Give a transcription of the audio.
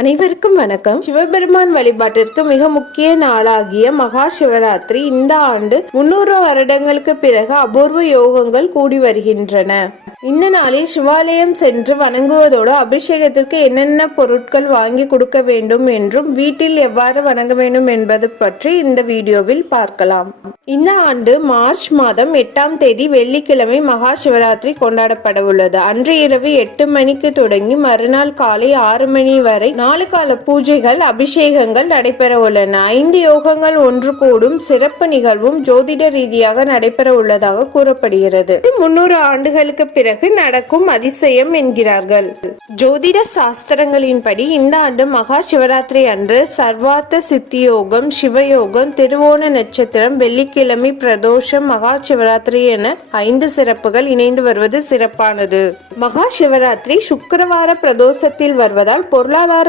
அனைவருக்கும் வணக்கம். சிவபெருமான் வழிபாட்டிற்கு மிக முக்கிய நாளாகிய மகா சிவராத்திரி இந்த ஆண்டு 300 வருடங்களுக்கு பிறகு அபூர்வ யோகங்கள் கூடி வருகின்றன. இந்த நாளில் சிவாலயம் சென்று வணங்குவதோடு அபிஷேகத்திற்கு என்னென்ன பொருட்கள் வாங்கி கொடுக்க வேண்டும் என்றும் வீட்டில் எவ்வாறு வணங்க வேண்டும் என்பது பற்றி இந்த வீடியோவில் பார்க்கலாம். இந்த ஆண்டு மார்ச் மாதம் 8ஆம் தேதி வெள்ளிக்கிழமை மகா சிவராத்திரி கொண்டாடப்பட உள்ளது. அன்று இரவு 8 மணிக்கு தொடங்கி மறுநாள் காலை 6 மணி வரை 4 கால பூஜைகள் அபிஷேகங்கள் நடைபெற உள்ளன. 5 யோகங்கள் ஒன்று கூடும் சிறப்பு நிகழ்வும் ஜோதிட ரீதியாக நடைபெற உள்ளதாக கூறப்படுகிறது. 300 ஆண்டுகளுக்கு பிறகு நடக்கும் அதிசயம் என்கிறார்கள். ஜோதிட சாஸ்திரங்களின்படி இந்த ஆண்டு மகா சிவராத்திரி அன்று சர்வார்த்த சித்தி யோகம், சிவயோகம், திருவோண நட்சத்திரம், வெள்ளிக்கிழமை பிரதோஷம், மகா சிவராத்திரி என 5 சிறப்புகள் இணைந்து வருவது சிறப்பானது. மகா சிவராத்திரி சுக்கிரவார பிரதோஷத்தில் வருவதால் பொருளாதார